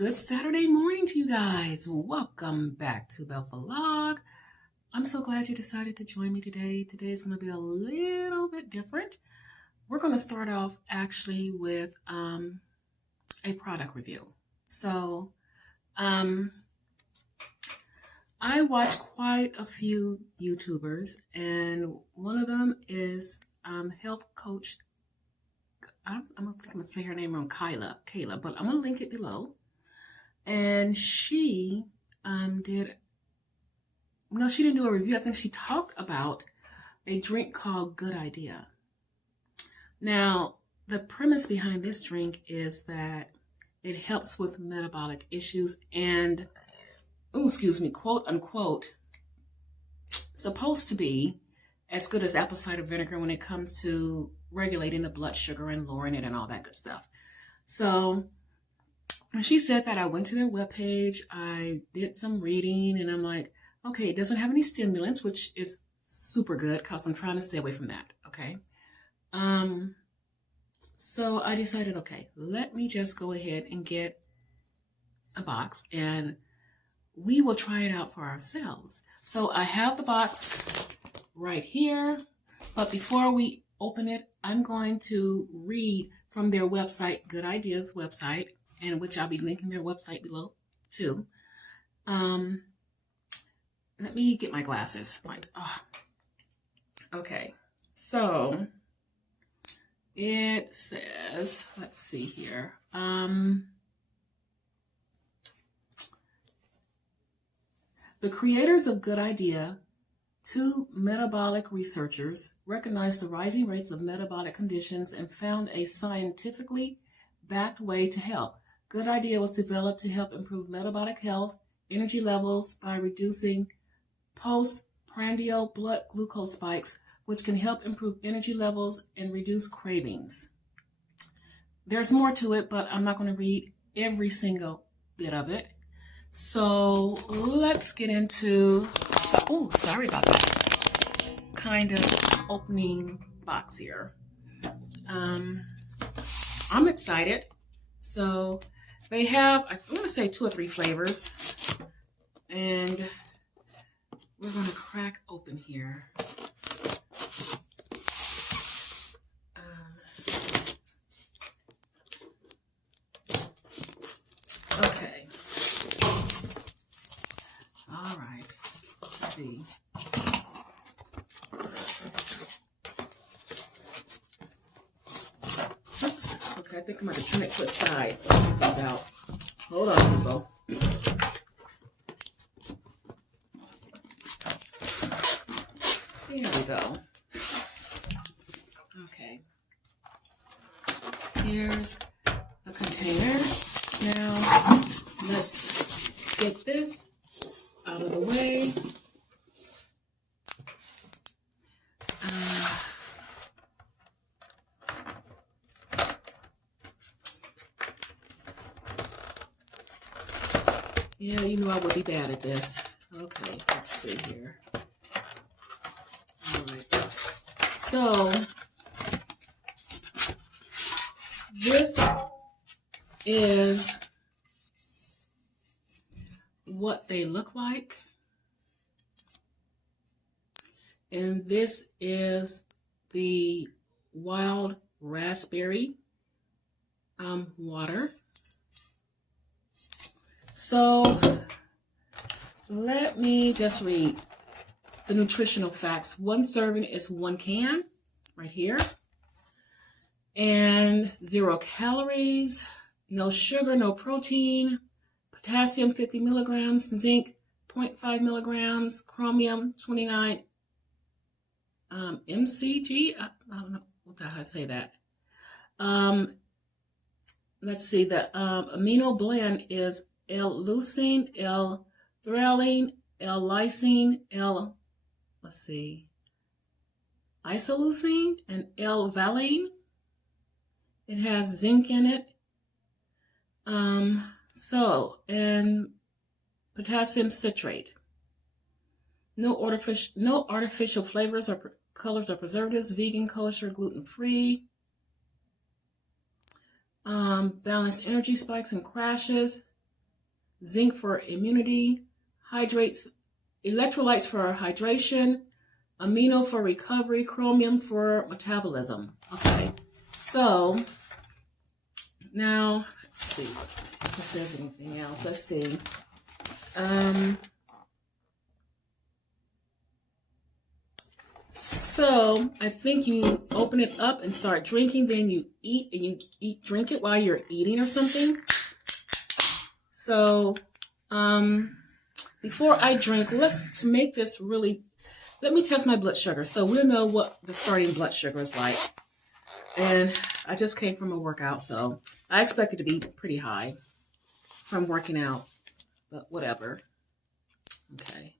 Good Saturday morning to you guys. Welcome back to the vlog. I'm so glad you decided to join me today. Today is going to be a little bit different. We're going to start off actually with a product review. So I watch quite a few YouTubers, and one of them is health coach. I'm going to say her name wrong, Kayla, but I'm going to link it below. And she she didn't do a review. I think she talked about a drink called Good Idea. Now, the premise behind this drink is that it helps with metabolic issues and, quote unquote, supposed to be as good as apple cider vinegar when it comes to regulating the blood sugar and lowering it and all that good stuff. So when she said that, I went to their webpage, I did some reading, and I'm like, okay, it doesn't have any stimulants, which is super good because I'm trying to stay away from that, okay? So I decided, okay, let me just go ahead and get a box, and we will try it out for ourselves. So I have the box right here, but before we open it, I'm going to read from their website, Good Ideas website, and which I'll be linking their website below too. Let me get my glasses. Okay. So it says, let's see here. The creators of Good Idea, two metabolic researchers, recognized the rising rates of metabolic conditions and found a scientifically backed way to help. Good Idea was developed to help improve metabolic health, energy levels by reducing postprandial blood glucose spikes, which can help improve energy levels and reduce cravings. There's more to it, but I'm not going to read every single bit of it. So let's get into, sorry about that, kind of opening box here. I'm excited. So they have, I'm going to say 2 or 3 flavors, and we're going to crack open here. Okay. All right. Let's see. Oops. Okay, I think I'm going to turn it to the side. Take these out. Hold on, people. Here we go. Okay. Here's a container. Now, let's get this out of the way. Yeah, you know I would be bad at this. Okay, let's see here. All right. So, this is what they look like. And this is the wild raspberry water. So let me just read the nutritional facts. 1 serving is 1 can, right here. And 0 calories, no sugar, no protein, potassium 50 milligrams, zinc 0.5 milligrams, chromium 29 mcg. I don't know how to say that. Let's see, the amino blend is L-leucine, L-threonine, L-lysine, isoleucine, and L-valine. It has zinc in it. And potassium citrate. No artificial flavors or colors or preservatives. Vegan, kosher, gluten-free. Balanced energy spikes and crashes. zinc for immunity, hydrates, electrolytes for hydration, amino for recovery, chromium for metabolism. Okay, so now let's see if it says anything else. Let's see. So I think you open it up and start drinking, then you eat, and you drink it while you're eating or something. So before I drink, to make this really, let me test my blood sugar so we'll know what the starting blood sugar is like. And I just came from a workout, so I expect it to be pretty high from working out, but whatever. Okay.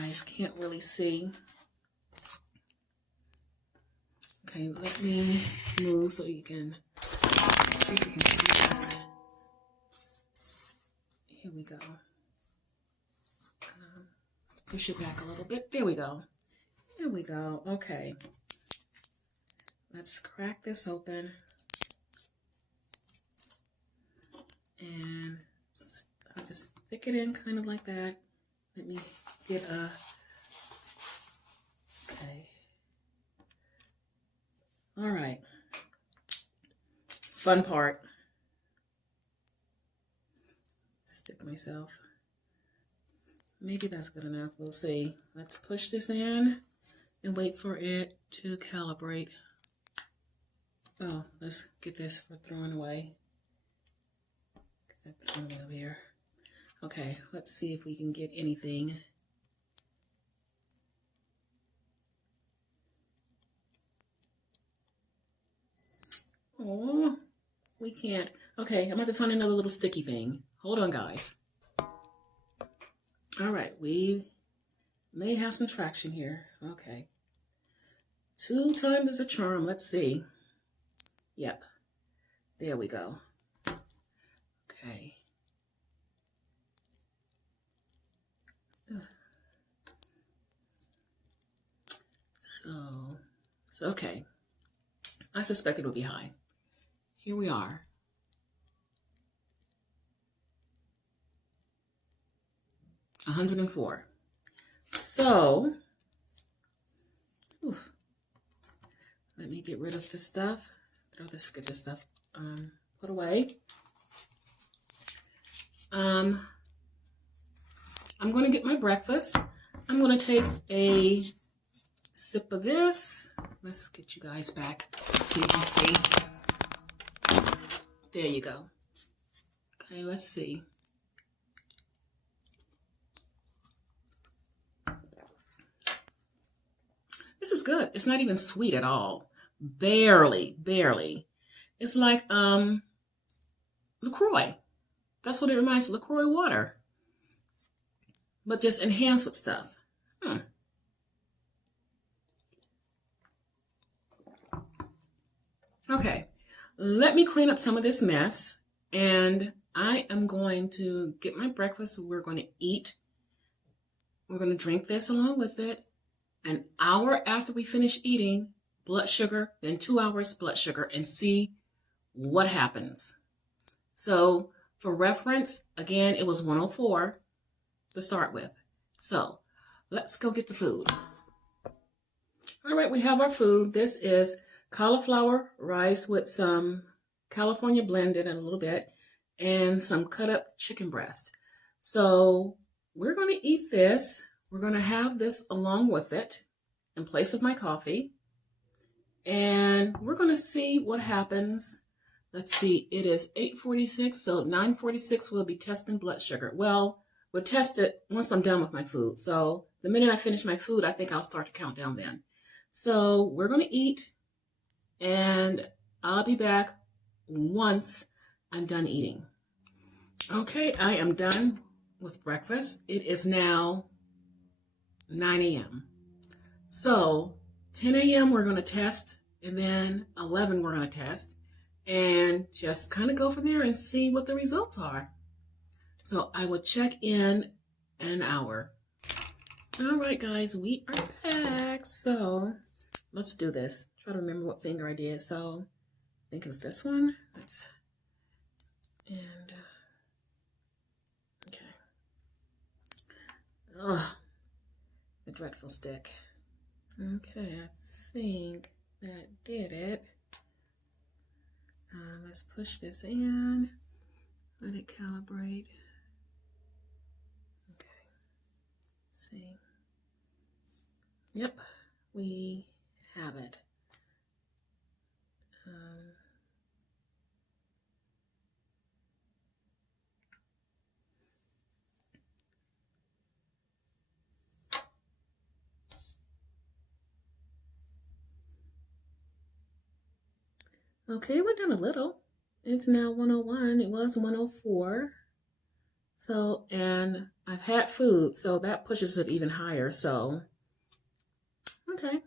Guys can't really see. Okay, let me move so you can see if you can see this. Here we go. Push it back a little bit. There we go. Here we go. Okay. Let's crack this open. And I'll just stick it in kind of like that. Let me get a, okay. All right. Fun part. Stick myself. Maybe that's good enough. We'll see. Let's push this in and wait for it to calibrate. Oh, let's get this for throwing away. Get that thrown away over here. Okay, let's see if we can get anything. Oh, we can't. Okay, I'm about to find another little sticky thing. Hold on, guys. All right, we may have some traction here. Okay. 2 times is a charm. Let's see. Yep. There we go. Okay. So okay. I suspect it would be high. Here we are. $104. So, let me get rid of this stuff. Get this stuff put away. I'm going to get my breakfast. I'm going to take a sip of this. Let's get you guys back so you can see. There you go. Okay, let's see. This is good. It's not even sweet at all. Barely. It's like LaCroix. That's what it reminds me of, LaCroix water. But just enhanced with stuff. Okay, let me clean up some of this mess. And I am going to get my breakfast. We're going to eat. We're going to drink this along with it. An hour after we finish eating, blood sugar, then 2 hours blood sugar, and see what happens. So for reference, again, it was 104 to start with. So let's go get the food. All right, we have our food. This is cauliflower rice with some California blended in a little bit and some cut up chicken breast. So we're going to eat this. We're going to have this along with it in place of my coffee. And we're going to see what happens. Let's see, it is 8:46, so 9:46 we'll be testing blood sugar. Well, we'll test it once I'm done with my food. So the minute I finish my food, I think I'll start to count down then. So we're going to eat, and I'll be back once I'm done eating. Okay, I am done with breakfast. It is now 9 a.m. So 10 a.m. we're going to test, and then 11 we're going to test, and just kind of go from there and see what the results are. So I will check in an hour. All right, guys, we are back. So let's do this. Try to remember what finger I did. So I think it was this one. Let's And, okay. Ugh, the dreadful stick. Okay, I think that did it. Let's push this in, let it calibrate. Okay, let's see. Yep, we have it. Okay, we're down a little. It's now 101. It was 104. So, and I've had food, so that pushes it even higher. So, okay,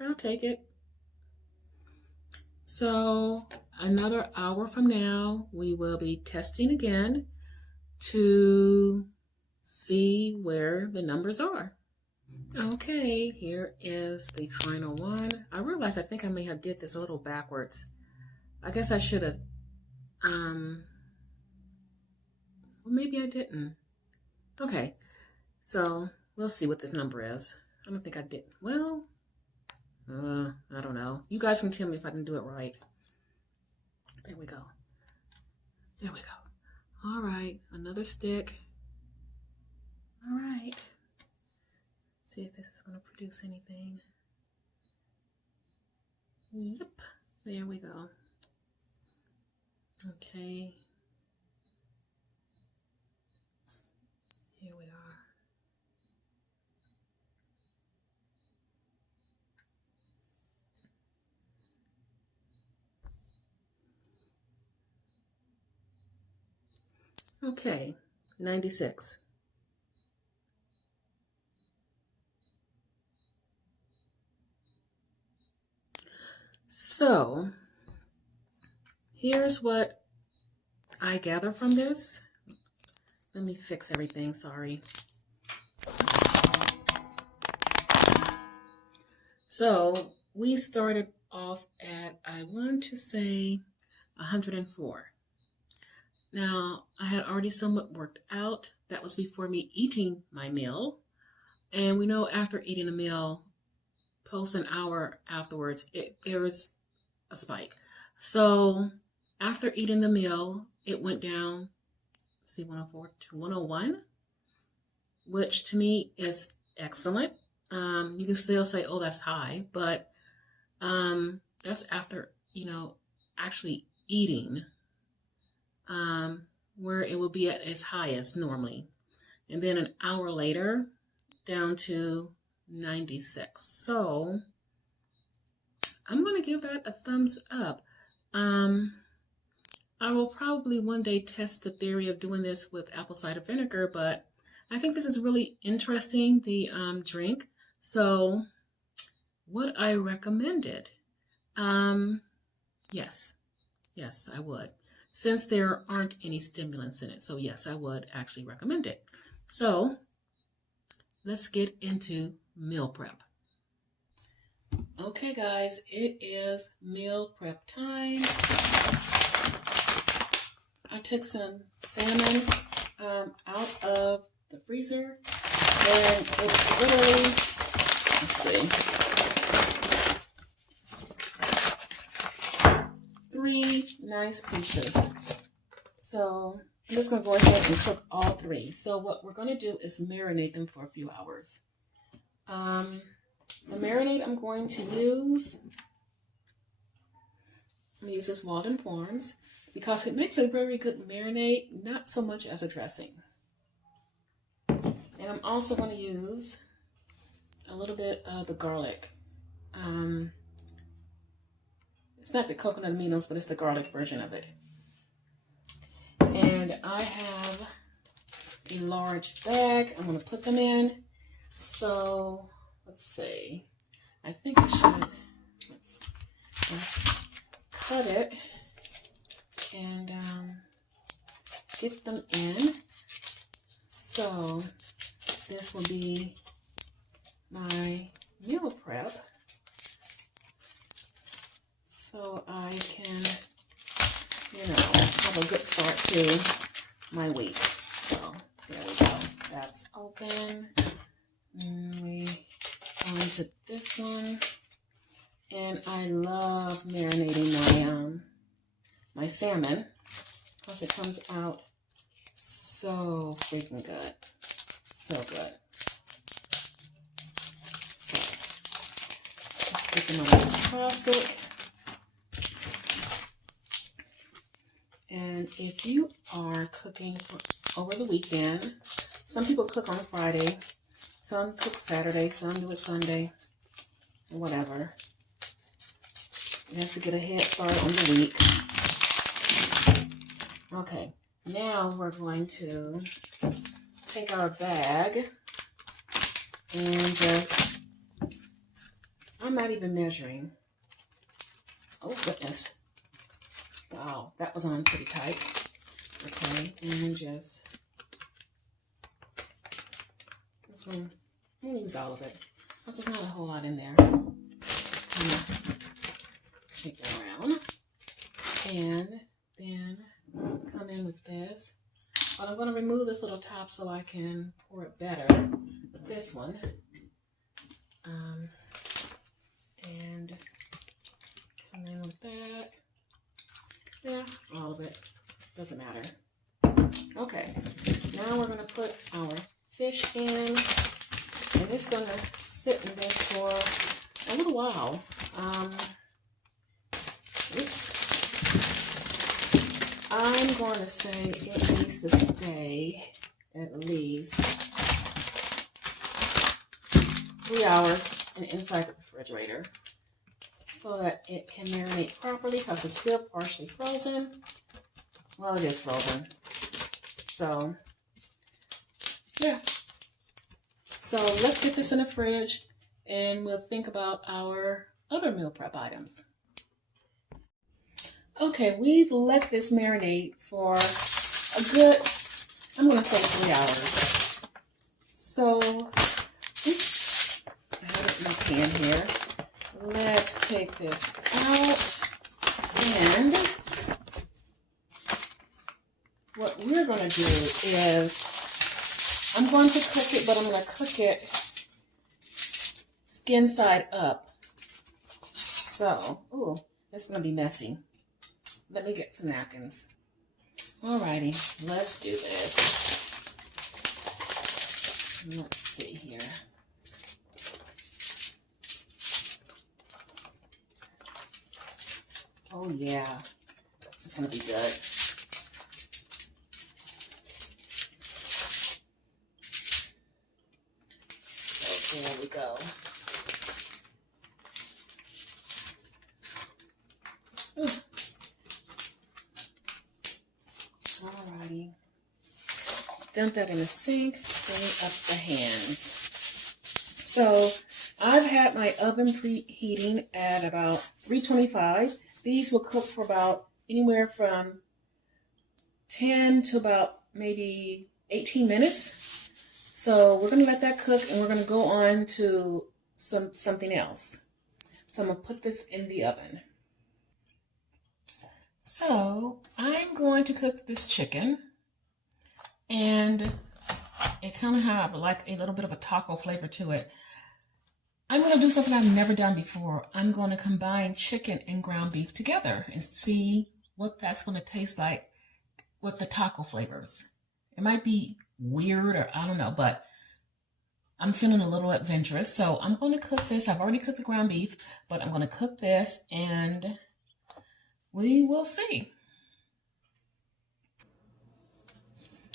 I'll take it. So, another hour from now, we will be testing again to see where the numbers are. Okay, here is the final one. I realized I think I may have did this a little backwards. I guess I should have, well, maybe I didn't. Okay, so we'll see what this number is. I don't think I did. Well, I don't know. You guys can tell me if I didn't do it right. There we go. There we go. All right, another stick. All right. See if this is going to produce anything. Yep, there we go. Okay. Here we are. Okay, 96. So, here's what I gather from this. Let me fix everything, sorry. So, we started off at, I want to say, 104. Now, I had already somewhat worked out. That was before me eating my meal. And we know after eating a meal, post an hour afterwards, there was a spike. So after eating the meal, it went down, let's see, 104 to 101, which to me is excellent. You can still say, oh, that's high, but that's after, actually eating, where it will be at its highest normally. And then an hour later, down to 96. So I'm going to give that a thumbs up. I will probably one day test the theory of doing this with apple cider vinegar, but I think this is really interesting, the drink. So would I recommend it? Yes, I would. Since there aren't any stimulants in it. So yes, I would actually recommend it. So let's get into meal prep. Okay guys, it is meal prep time. I took some salmon out of the freezer, and it's literally, let's see, 3 nice pieces. So I'm just going to go ahead and cook all 3. So what we're going to do is marinate them for a few hours. The marinade I'm going to use, this Walden Farms, because it makes a very good marinade, not so much as a dressing. And I'm also going to use a little bit of the garlic. It's not the coconut aminos, but it's the garlic version of it. And I have a large bag I'm going to put them in. So let's see. I think I should, let's cut it and get them in. So this will be my meal prep. So I can, have have a good start to my week. So there we go. That's open. And we go into this one. And I love marinating my salmon because it comes out so freaking good. So good. So let's get them over this plastic. And if you are cooking over the weekend, some people cook on Friday, some cook Saturday, some do it Sunday, whatever. Just to get a head start on the week. Okay, now we're going to take our bag and just, I'm not even measuring. Oh goodness. Wow, that was on pretty tight. Okay, and just, this one, I'm going to use all of it. There's just not a whole lot in there. Shake it around. And then come in with this. But I'm going to remove this little top so I can pour it better with this one. And come in with that. Yeah, all of it. Doesn't matter. Okay, now we're going to put our fish in. And it's going to sit in this for a little while. I'm going to say it needs to stay at least 3 hours inside the refrigerator so that it can marinate properly because it's still partially frozen. Well, it is frozen. So, yeah. So let's get this in the fridge and we'll think about our other meal prep items. Okay, we've let this marinate for a good, I'm going to say 3 hours. So, oops, I have it in my pan here. Let's take this out. And what we're going to do is, I'm going to cook it, but I'm going to cook it skin side up. So, ooh, this is going to be messy. Let me get some napkins. Alrighty, let's do this. Let's see here. Oh yeah, this is gonna be good. So there we go. Ooh. Alrighty. Dump that in the sink, bring up the hands. So I've had my oven preheating at about 325. These will cook for about anywhere from 10 to about maybe 18 minutes. So we're going to let that cook and we're going to go on to something else. So I'm going to put this in the oven. So I'm going to cook this chicken, and it kind of have like a little bit of a taco flavor to it. I'm going to do something I've never done before. I'm going to combine chicken and ground beef together and see what that's going to taste like with the taco flavors. It might be weird or I don't know, but I'm feeling a little adventurous. So I'm going to cook this. I've already cooked the ground beef, but I'm going to cook this and we will see.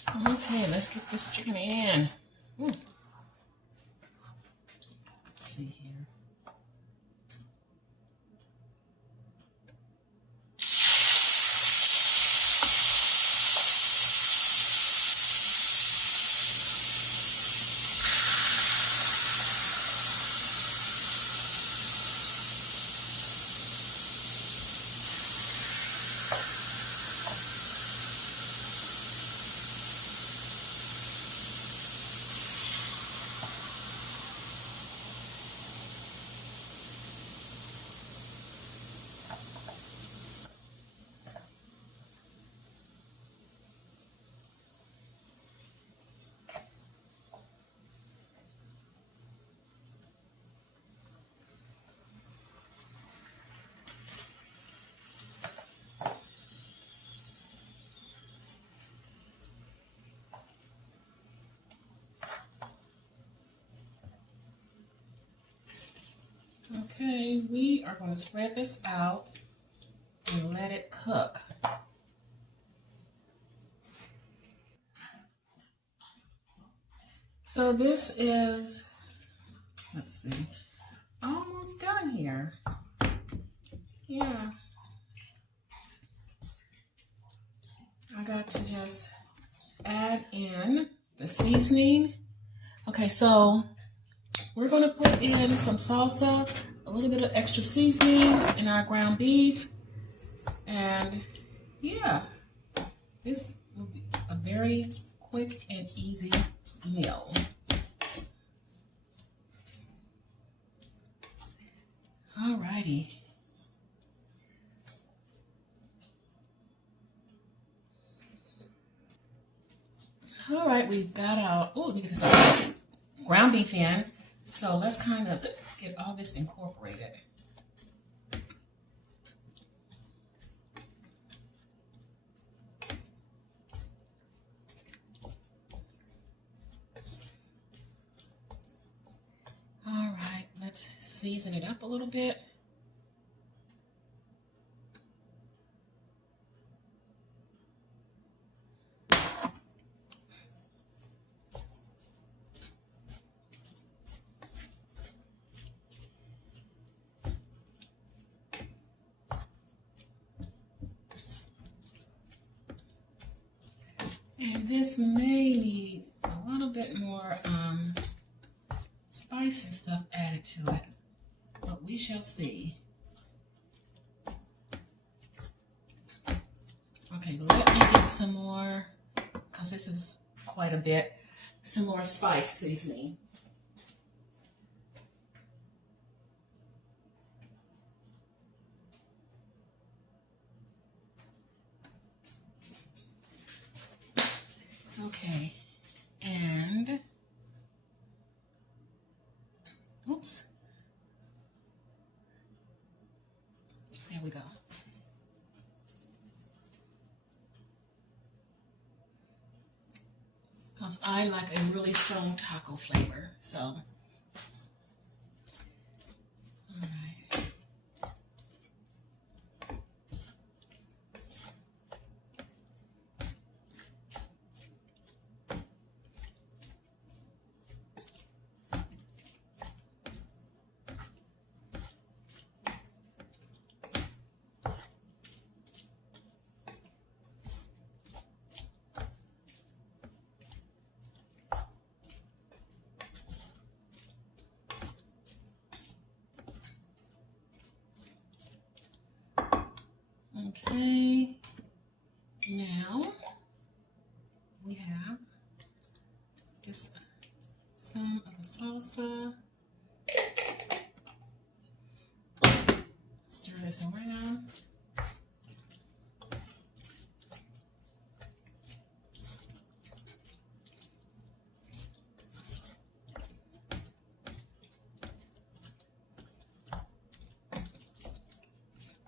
Okay, let's get this chicken in. Let's see here. And we are going to spread this out and let it cook. So this is, let's see, almost done here. Yeah. I got to just add in the seasoning. Okay, so we're going to put in some salsa, a little bit of extra seasoning in our ground beef. And yeah, this will be a very quick and easy meal. Alrighty. All right, we've got our, oh, let me get this ground beef in. So let's kind of get all this incorporated. All right, let's season it up a little bit. And this may need a little bit more spice and stuff added to it, but we shall see. Okay, let me get some more, because this is quite a bit, some more spice seasoning. Okay, and, oops, there we go. Because I like a really strong taco flavor, so. All right. Okay, now we have just some of the salsa. Stir this around.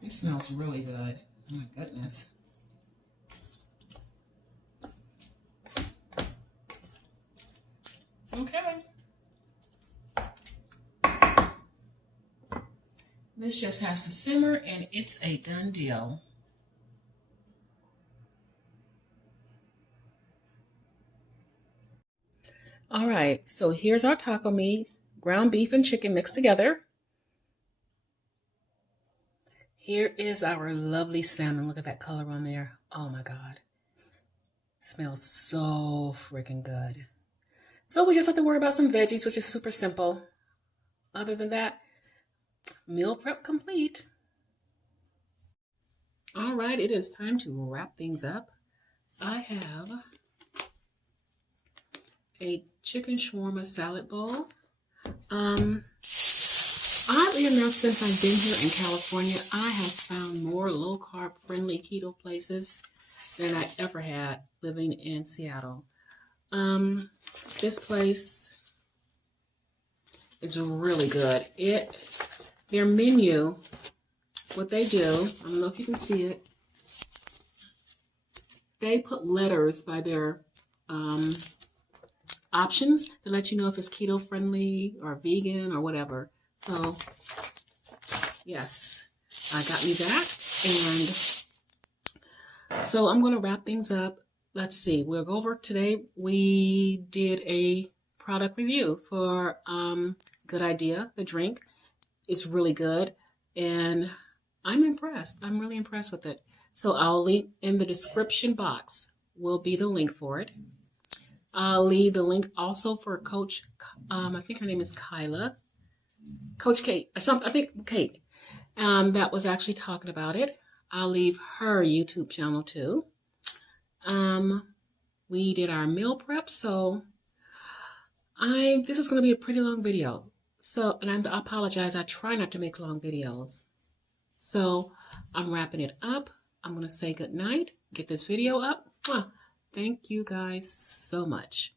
It smells really good. Oh my goodness. Okay. This just has to simmer and it's a done deal. All right, so here's our taco meat, ground beef and chicken mixed together. Here is our lovely salmon. Look at that color on there. Oh my God. Smells so freaking good. So we just have to worry about some veggies, which is super simple. Other than that, meal prep complete. All right, it is time to wrap things up. I have a chicken shawarma salad bowl. Oddly enough, since I've been here in California, I have found more low-carb friendly keto places than I ever had living in Seattle. This place is really good. Their menu, what they do, I don't know if you can see it, they put letters by their options to let you know if it's keto friendly or vegan or whatever. So Yes, I got me that. And so I'm going to wrap things up. Let's see. We'll go over today. We did a product review for Good Idea, the drink. It's really good. And I'm impressed. I'm really impressed with it. So I'll link in the description box will be the link for it. I'll leave the link also for Coach, I think her name is Kyla, Coach Kait, or something, I think Kait, that was actually talking about it. I'll leave her YouTube channel too. We did our meal prep, so this is going to be a pretty long video. So, and I apologize, I try not to make long videos. So I'm wrapping it up. I'm going to say good night, get this video up. Thank you guys so much.